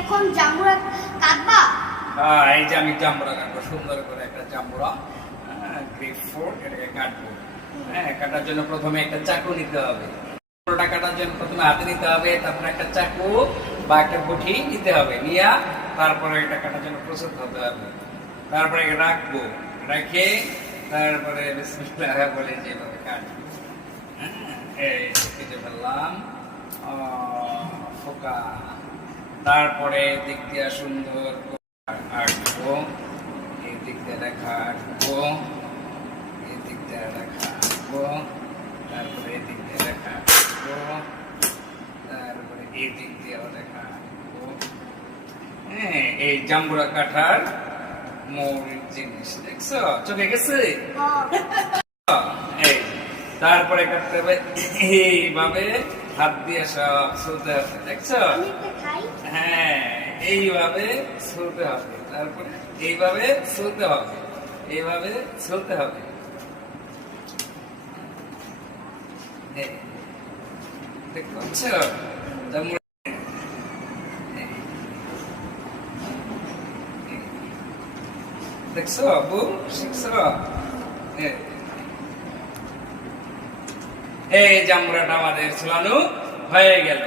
এখন জাম্বুরা কাটবা? এই যে আমি জাম্বুরা কাটবো, সুন্দর করে একটা জাম্বুরা গ্রেপ ফ্রুট এটাকে কাটবো। হ্যাঁ, কাটার জন্য প্রথমে একটা চাকু নিতে হবে। জাম্বুরাটা কাটার জন্য প্রথমে হাতে নিতে হবে, তারপরে একটা চাকু বা একটা বটি নিতে হবে, নিয়ে তারপরে এটা কাটার জন্য প্রস্তুত হতে হবে। তারপরে রাখবো, রেখে তারপরে বিসমিল্লাহ বলে যেভাবে কাটবো। এই কেটে ফেললাম ফোকা। তারপরে দিক দিয়ে সুন্দর আঁকবো, এই দিক দিয়ে রেখা আঁকবো, এই দিক দিয়ে রেখা আঁকবো, তারপরে এই দিক দিয়ে রেখা আঁকবো, তারপরে এই দিক দিয়ে রেখা আঁকবো। হ্যাঁ, এই জাম্বুরা কাটার মূল জিনিস দেখছো, চোখে গেছে? এই তারপরে কাটতে হবে এইভাবে, হাত দিয়ে সব ছুলতে হবে, দেখছো? হ্যাঁ, এইভাবে ছুলতে হবে, তারপরে এইভাবে ছুলতে হবে, এইভাবে ছুলতে হবে। দেখতে পাচ্ছ? দেখছো আব্বু, শিখছো? এই জাম্বুরাটা আমাদের ঝুলানো হয়ে গেল,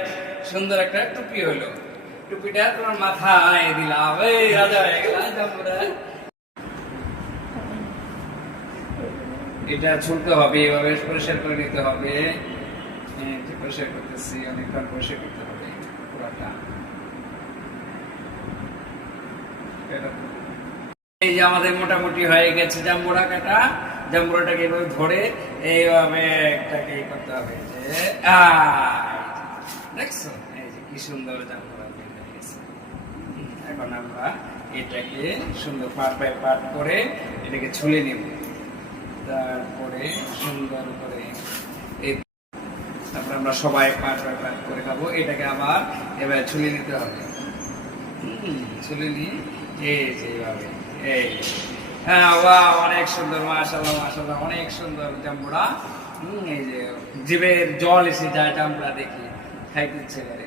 সুন্দর একটা টুপি হলো। টুপিটা তোমার মাথায় দিলাম, এই রাজা হয়ে গেল জাম্বুরা। এটা ছুলতে হবে, এভাবে পরিষ্কার করে নিতে হবে। পরিষ্কার করতেছি, অনেকক্ষণ পরিষ্কার করতে হবে পুরাটা। এই যে আমাদের মোটামুটি হয়ে গেছে জাম্বুরা কাটা। জাম্বুরাটাকে এভাবে ধরে এইভাবে একটাকে করতে হবে, যে দেখছো এই যে কি সুন্দর জাম্বুরা হয়ে গেছে। এখন আমরা এটাকে সুন্দর পার্ট বাই পার্ট করে এটাকে ছুলে নিব, তারপরে সুন্দর করে তারপরে আমরা সবাই পার্ট বাই পার্ট করে খাবো। এটাকে আবার এবার ছুলে নিতে হবে, ছুলে নিয়ে এই যে এইভাবে, এই হ্যাঁ, বাহ, অনেক সুন্দর, মাশাআল্লাহ মাশাআল্লাহ, অনেক সুন্দর জাম্বুরা। এই যে জিভের জল এসে যায় জাম্বুরা দেখি, খাইতে ইচ্ছে করে।